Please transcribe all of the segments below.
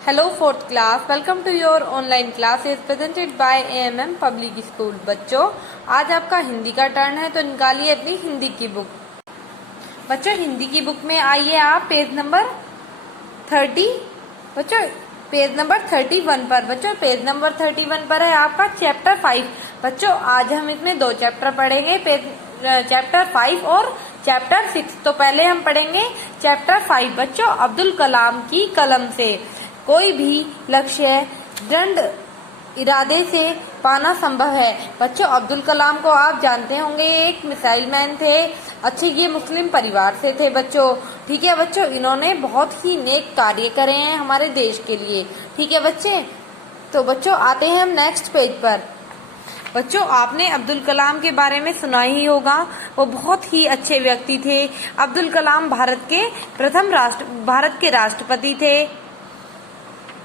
Hello fourth class, welcome to your online class is presented by AMM Public School। बच्चों आज आपका हिंदी का turn है तो निकालिए अपनी हिंदी की बुक। बच्चों हिंदी की बुक में आइए आप पेज नंबर 30 बच्चों पेज नंबर 31 पर। बच्चों पेज नंबर 31 पर है आपका चैप्टर 5। बच्चों आज हम इसमें दो चैप्टर पढ़ेंगे, चैप्टर 5 और चैप्टर 6। तो पहले हम पढ़ेंगे चैप्टर 5। बच्चों अब्दुल कलाम की कलम से कोई भी लक्ष्य दृढ़ इरादे से पाना संभव है। बच्चों अब्दुल कलाम को आप जानते होंगे, एक मिसाइल मैन थे। अच्छे ये मुस्लिम परिवार से थे बच्चों। ठीक है बच्चों, इन्होंने बहुत ही नेक कार्य करे हैं हमारे देश के लिए। ठीक है बच्चे, तो बच्चों आते हैं हम नेक्स्ट पेज पर। बच्चों आपने अब्दुल कलाम के बारे में सुना ही होगा, वो बहुत ही अच्छे व्यक्ति थे। अब्दुल कलाम भारत के राष्ट्रपति थे।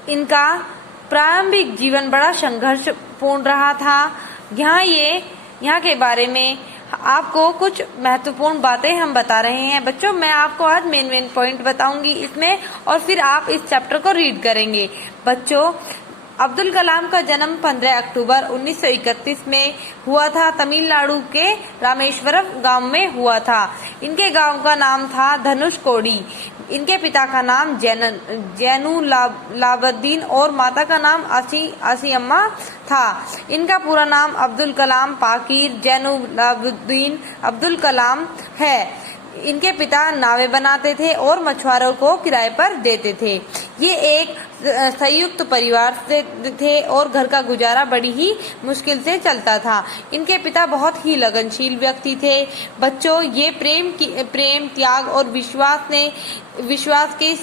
इनका प्रारंभिक जीवन बड़ा संघर्षपूर्ण रहा था। यहाँ के बारे में आपको कुछ महत्वपूर्ण बातें हम बता रहे हैं। बच्चों मैं आपको आज मेन पॉइंट बताऊंगी इसमें, और फिर आप इस चैप्टर को रीड करेंगे। बच्चों अब्दुल कलाम का जन्म 15 अक्टूबर 1931 में हुआ था। तमिलनाडु के रामेश्वरम गांव में हुआ था। इनके गांव का नाम था धनुषकोडी। इनके पिता का नाम जैनुलाब्दीन और माता का नाम आसियम्मा था। इनका पूरा नाम अब्दुल कलाम पाकीर जैनुलाब्दीन अब्दुल कलाम है। इनके पिता नावें बनाते थे और मछुआरों को किराए पर देते थे। ये एक संयुक्त परिवार से थे और घर का गुजारा बड़ी ही मुश्किल से चलता था। इनके पिता बहुत ही लगनशील व्यक्ति थे। बच्चों ये प्रेम त्याग और विश्वास की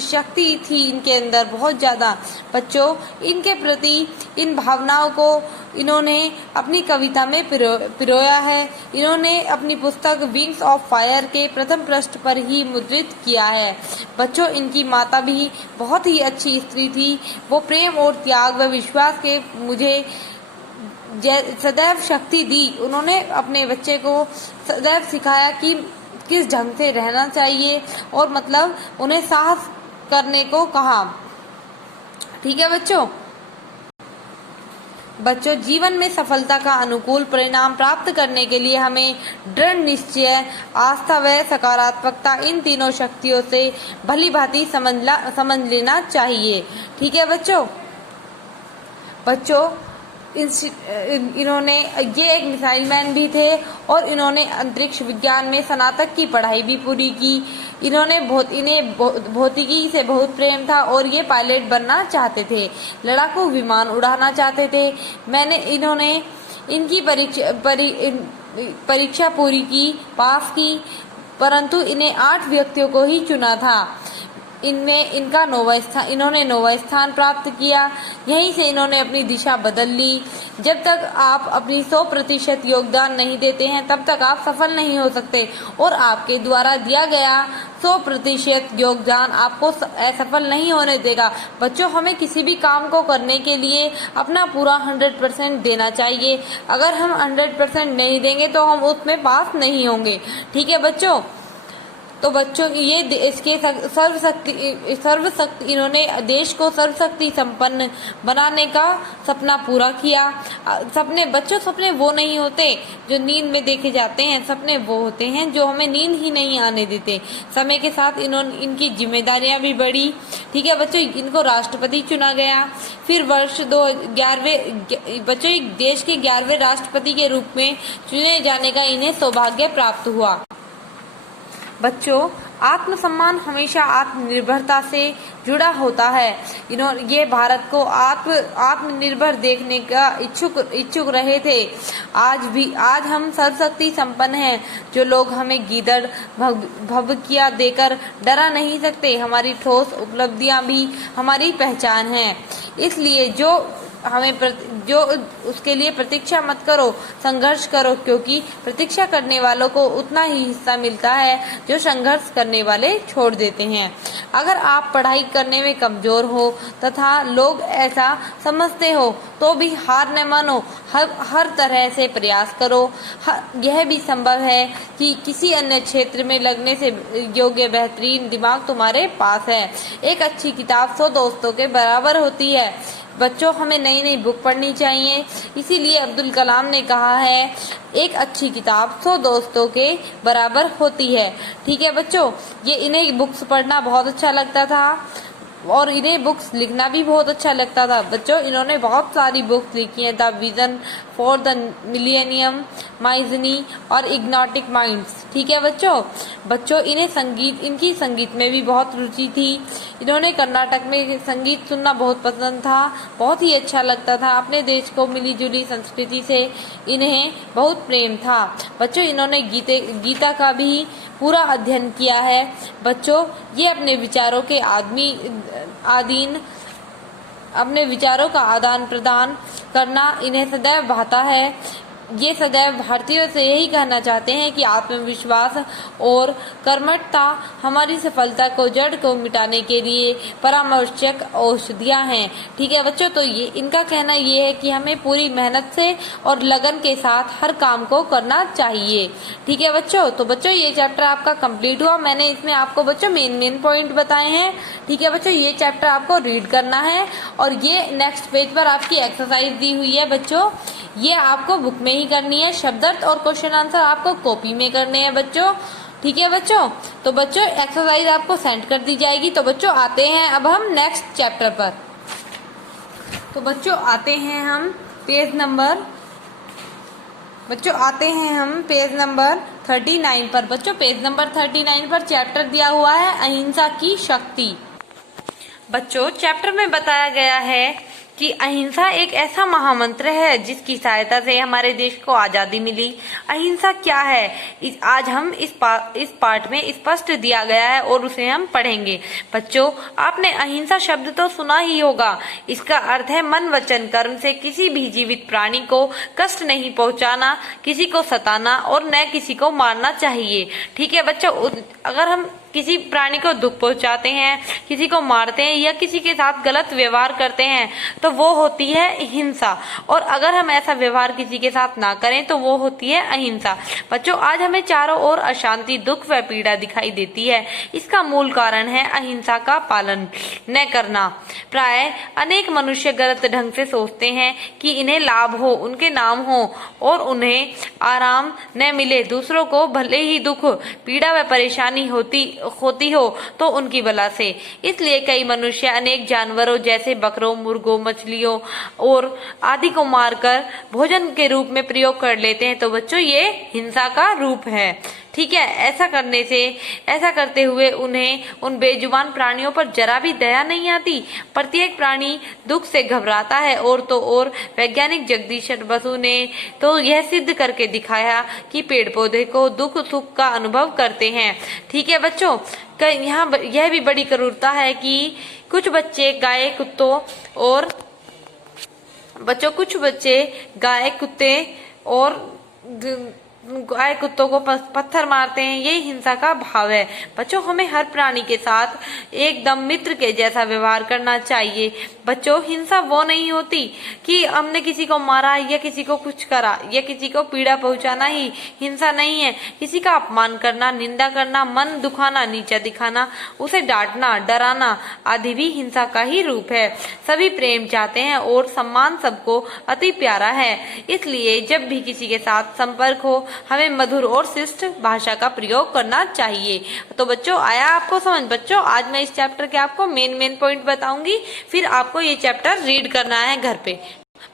शक्ति थी इनके अंदर बहुत ज्यादा। बच्चों इनके प्रति इन भावनाओं को इन्होंने अपनी कविता में पिरोया है। इन्होंने अपनी पुस्तक विंग्स ऑफ फायर के प्रथम पृष्ठ पर ही मुद्रित किया है। बच्चों इनकी माता भी बहुत ही अच्छी स्त्री थी। वो प्रेम और त्याग व विश्वास के मुझे सदैव शक्ति दी। उन्होंने अपने बच्चे को सदैव सिखाया कि किस ढंग से रहना चाहिए और मतलब उन्हें साहस करने को कहा। ठीक है बच्चों जीवन में सफलता का अनुकूल परिणाम प्राप्त करने के लिए हमें दृढ़ निश्चय, आस्था व सकारात्मकता इन तीनों शक्तियों से भली भांति समझ लेना चाहिए। ठीक है बच्चों इन्होंने ये एक मिसाइल मैन भी थे और इन्होंने अंतरिक्ष विज्ञान में स्नातक की पढ़ाई भी पूरी की। इन्हें भौतिकी से बहुत प्रेम था और ये पायलट बनना चाहते थे, लड़ाकू विमान उड़ाना चाहते थे। इन्होंने इनकी परीक्षा पूरी की, पास की, परंतु इन्हें 8 व्यक्तियों को ही चुना था। इनमें इन्होंने 9वां स्थान प्राप्त किया। यहीं से इन्होंने अपनी दिशा बदल ली। जब तक आप अपनी 100% योगदान नहीं देते हैं तब तक आप सफल नहीं हो सकते, और आपके द्वारा दिया गया 100% योगदान आपको असफल नहीं होने देगा। बच्चों हमें किसी भी काम को करने के लिए अपना पूरा 100% देना चाहिए। अगर हम 100% नहीं देंगे तो हम उसमें पास नहीं होंगे। ठीक है बच्चों, तो बच्चों ये इसके सर्वशक्ति इन्होंने देश को सर्वशक्ति संपन्न बनाने का सपना पूरा किया। सपने वो नहीं होते जो नींद में देखे जाते हैं, सपने वो होते हैं जो हमें नींद ही नहीं आने देते। समय के साथ इनकी जिम्मेदारियां भी बढ़ी। ठीक है बच्चों, इनको राष्ट्रपति चुना गया। फिर वर्ष 2011 बच्चों देश के 11वें राष्ट्रपति के रूप में चुने जाने का इन्हें सौभाग्य प्राप्त हुआ। बच्चों आत्मसम्मान हमेशा आत्मनिर्भरता से जुड़ा होता है। ये भारत को आत्मनिर्भर देखने का इच्छुक रहे थे। आज हम सर्वशक्ति संपन्न हैं। जो लोग हमें गीदड़ भभकिया देकर डरा नहीं सकते। हमारी ठोस उपलब्धियां भी हमारी पहचान है। इसलिए जो जो उसके लिए प्रतीक्षा मत करो, संघर्ष करो, क्योंकि प्रतीक्षा करने वालों को उतना ही हिस्सा मिलता है जो संघर्ष करने वाले छोड़ देते हैं। अगर आप पढ़ाई करने में कमजोर हो तथा लोग ऐसा समझते हो तो भी हार न मानो, हर तरह से प्रयास करो। यह भी संभव है कि किसी अन्य क्षेत्र में लगने से योग्य बेहतरीन दिमाग तुम्हारे पास है। एक अच्छी किताब 100 दोस्तों के बराबर होती है। बच्चों, हमें नई नई बुक पढ़नी चाहिए। इसीलिए अब्दुल कलाम ने कहा है, एक अच्छी किताब 100 दोस्तों के बराबर होती है। ठीक है बच्चों, ये इन्हें बुक्स पढ़ना बहुत अच्छा लगता था और इन्हें बुक्स लिखना भी बहुत अच्छा लगता था। बच्चों, इन्होंने बहुत सारी बुक्स लिखी हैं, the vision for the millennium, my journey और इग्नोटिक माइंड्स। ठीक है बच्चों, इनकी संगीत में भी बहुत रुचि थी। इन्होंने कर्नाटक में संगीत सुनना बहुत पसंद था, बहुत ही अच्छा लगता था। अपने देश को मिली जुली संस्कृति से इन्हें बहुत प्रेम था। बच्चों, इन्होंने गीता का भी पूरा अध्ययन किया है। बच्चों, ये अपने विचारों का आदान प्रदान करना इन्हें सदैव भाता है। ये सदैव भारतीयों से यही कहना चाहते हैं कि आत्मविश्वास और कर्मठता हमारी सफलता को जड़ को मिटाने के लिए परामर्शक औषधियां हैं। ठीक है बच्चों, तो ये इनका कहना ये है कि हमें पूरी मेहनत से और लगन के साथ हर काम को करना चाहिए। ठीक है बच्चों, तो बच्चों ये चैप्टर आपका कंप्लीट हुआ। मैंने इसमें आपको बच्चों मेन पॉइंट बताए हैं। ठीक है बच्चों, ये चैप्टर आपको रीड करना है और ये नेक्स्ट पेज पर आपकी एक्सरसाइज दी हुई है। बच्चों, ये आपको बुक में ही करनी है। शब्दार्थ और क्वेश्चन आंसर आपको कॉपी में करने हैं बच्चों। ठीक है बच्चों, तो बच्चों एक्सरसाइज आपको सेंड कर दी जाएगी। तो बच्चों आते हैं अब हम नेक्स्ट चैप्टर पर। तो बच्चों आते हैं हम पेज नंबर 39 पर। बच्चों पेज नंबर 39 पर चैप्टर दिया हुआ है अहिंसा की शक्ति। बच्चों, चैप्टर में बताया गया है कि अहिंसा एक ऐसा महामंत्र है जिसकी सहायता से हमारे देश को आजादी मिली। अहिंसा क्या है, आज हम इस पाठ में स्पष्ट दिया गया है और उसे हम पढ़ेंगे। बच्चों, आपने अहिंसा शब्द तो सुना ही होगा। इसका अर्थ है मन वचन कर्म से किसी भी जीवित प्राणी को कष्ट नहीं पहुंचाना, किसी को सताना और न किसी को मारना चाहिए। ठीक है बच्चों, अगर हम किसी प्राणी को दुख पहुंचाते हैं, किसी को मारते हैं या किसी के साथ गलत व्यवहार करते हैं तो वो होती है हिंसा, और अगर हम ऐसा व्यवहार किसी के साथ ना करें तो वो होती है अहिंसा। बच्चों, आज हमें चारों ओर अशांति, दुख व पीड़ा दिखाई देती है। इसका मूल कारण है अहिंसा का पालन न करना। प्राय अनेक मनुष्य गलत ढंग से सोचते हैं कि इन्हें लाभ हो, उनके नाम हो और उन्हें आराम न मिले। दूसरों को भले ही दुख, पीड़ा व परेशानी होती हो तो उनकी बला से। इसलिए कई मनुष्य अनेक जानवरों जैसे बकरों, मुर्गों, मछलियों और आदि को मारकर भोजन के रूप में प्रयोग कर लेते हैं। तो बच्चों ये हिंसा का रूप है। ठीक है, ऐसा करते हुए उन्हें उन बेजुबान प्राणियों पर जरा भी दया नहीं आती। प्रत्येक प्राणी दुख से घबराता है। और वैज्ञानिक जगदीश बसु ने तो यह सिद्ध करके दिखाया कि पेड़ पौधे को दुख सुख का अनुभव करते हैं। ठीक है बच्चों, यहाँ यह भी बड़ी क्रूरता है कि कुछ बच्चे गाय कुत्तों को पत्थर मारते हैं। ये हिंसा का भाव है। बच्चों, हमें हर प्राणी के साथ एकदम मित्र के जैसा व्यवहार करना चाहिए। बच्चों, हिंसा वो नहीं होती कि हमने किसी को मारा या किसी को कुछ करा या किसी को पीड़ा पहुंचाना ही हिंसा नहीं है। किसी का अपमान करना, निंदा करना, मन दुखाना, नीचा दिखाना, उसे डांटना, डराना आदि भी हिंसा का ही रूप है। सभी प्रेम चाहते हैं और सम्मान सबको अति प्यारा है। इसलिए जब भी किसी के साथ संपर्क हो हमें मधुर और शिष्ट भाषा का प्रयोग करना चाहिए। तो बच्चों, आया आपको समझ? बच्चों, आज मैं इस चैप्टर के आपको मेन पॉइंट बताऊंगी, फिर आपको ये चैप्टर रीड करना है घर पे।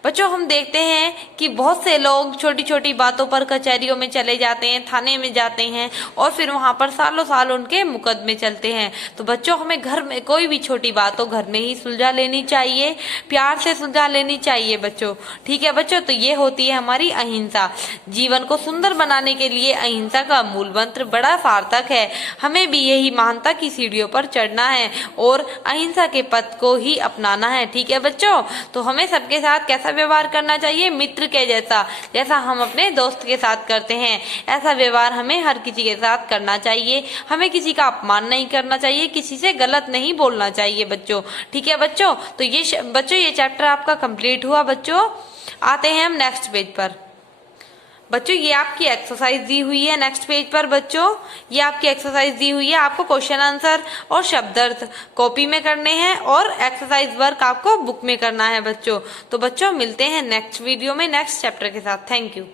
बच्चों हम देखते हैं कि बहुत से लोग छोटी छोटी बातों पर कचहरियों में चले जाते हैं, थाने में जाते हैं और फिर वहां पर सालों साल उनके मुकदमे चलते हैं। तो बच्चों हमें घर में कोई भी छोटी बात हो घर में ही सुलझा लेनी चाहिए, प्यार से सुलझा लेनी चाहिए बच्चों। ठीक है बच्चों, तो ये होती है हमारी अहिंसा। जीवन को सुंदर बनाने के लिए अहिंसा का मूल मंत्र बड़ा सार्थक है। हमें भी यही महानता की सीढ़ियों पर चढ़ना है और अहिंसा के पथ को ही अपनाना है। ठीक है बच्चों, तो हमें सबके साथ कैसा व्यवहार करना चाहिए, मित्र के जैसा, जैसा हम अपने दोस्त के साथ करते हैं ऐसा व्यवहार हमें हर किसी के साथ करना चाहिए। हमें किसी का अपमान नहीं करना चाहिए, किसी से गलत नहीं बोलना चाहिए बच्चों। ठीक है बच्चों, तो ये चैप्टर आपका कंप्लीट हुआ बच्चों। आते हैं हम नेक्स्ट पेज पर। बच्चों ये आपकी एक्सरसाइज दी हुई है नेक्स्ट पेज पर। बच्चों ये आपकी एक्सरसाइज दी हुई है, आपको क्वेश्चन आंसर और शब्दार्थ कॉपी में करने हैं और एक्सरसाइज वर्क आपको बुक में करना है बच्चों। तो बच्चों मिलते हैं नेक्स्ट वीडियो में नेक्स्ट चैप्टर के साथ। Thank you.